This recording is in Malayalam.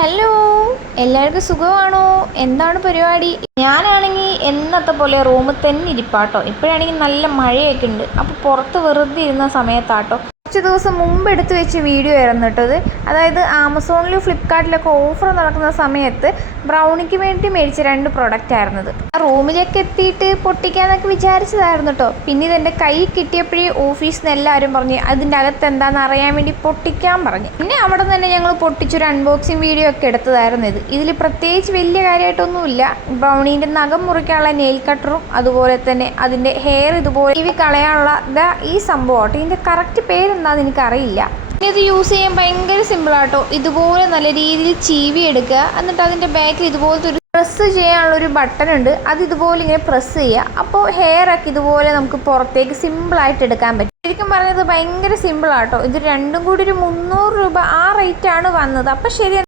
ഹലോ, എല്ലാവർക്കും സുഖമാണോ? എന്താണ് പരിപാടി? ഞാനാണെങ്കിൽ എന്നത്തെ പോലെ റൂമിൽ തന്നെ ഇരിപ്പാട്ടോ. ഇപ്പോഴാണെങ്കിൽ നല്ല മഴയൊക്കെ ഉണ്ട്. അപ്പോൾ പുറത്ത് വെറുതെ ഇരുന്ന സമയത്താട്ടോ കുറച്ച് ദിവസം മുമ്പ് എടുത്തു വെച്ച വീഡിയോ ആയിരുന്നു കേട്ടത്. അതായത് ആമസോണിലും ഫ്ലിപ്കാർട്ടിലൊക്കെ ഓഫർ നടക്കുന്ന സമയത്ത് ബ്രൗണിക്ക് വേണ്ടി മേടിച്ച 2 പ്രൊഡക്റ്റ് ആയിരുന്നത്. റൂമിലേക്ക് എത്തിയിട്ട് പൊട്ടിക്കാന്നൊക്കെ വിചാരിച്ചതായിരുന്നു കേട്ടോ. പിന്നെ ഇതെൻ്റെ കൈ കിട്ടിയപ്പോഴേ ഓഫീസിൽ നിന്ന് എല്ലാവരും പറഞ്ഞ് അതിൻ്റെ അകത്ത് എന്താണെന്ന് അറിയാൻ വേണ്ടി പൊട്ടിക്കാൻ പറഞ്ഞു. പിന്നെ അവിടെ തന്നെ ഞങ്ങൾ പൊട്ടിച്ചൊരു അൺബോക്സിങ് വീഡിയോ ഒക്കെ എടുത്തതായിരുന്നു. ഇതിൽ പ്രത്യേകിച്ച് വലിയ കാര്യമായിട്ടൊന്നുമില്ല. ബ്രൗണീൻ്റെ നഖം മുറിക്കാനുള്ള നെയിൽ കട്ടറും അതുപോലെ തന്നെ അതിൻ്റെ ഹെയർ ഇതുപോലെ ഇവ കളയാനുള്ള ഈ സംഭവമാട്ടോ. ഇതിൻ്റെ കറക്റ്റ് പേരെന്താണെന്ന് എനിക്കറിയില്ല. ഇത് യൂസ് ചെയ്യാൻ ഭയങ്കര സിമ്പിളാട്ടോ. ഇതുപോലെ നല്ല രീതിയിൽ ചീവി എടുക്കുക. എന്നിട്ട് അതിൻ്റെ ബാക്കിൽ ഇതുപോലത്തെ ഒരു പ്രസ് ചെയ്യാനുള്ളൊരു ബട്ടൺ ഉണ്ട്. അത് ഇതുപോലെ ഇങ്ങനെ പ്രസ് ചെയ്യുക. അപ്പോൾ ഹെയറൊക്കെ ഇതുപോലെ നമുക്ക് പുറത്തേക്ക് സിമ്പിളായിട്ട് എടുക്കാൻ പറ്റും. ശരിക്കും പറഞ്ഞത് ഭയങ്കര സിമ്പിളാട്ടോ. ഇത് രണ്ടും കൂടി ഒരു 300 രൂപ ആ റേറ്റാണ് വന്നത്. അപ്പോൾ ശരി.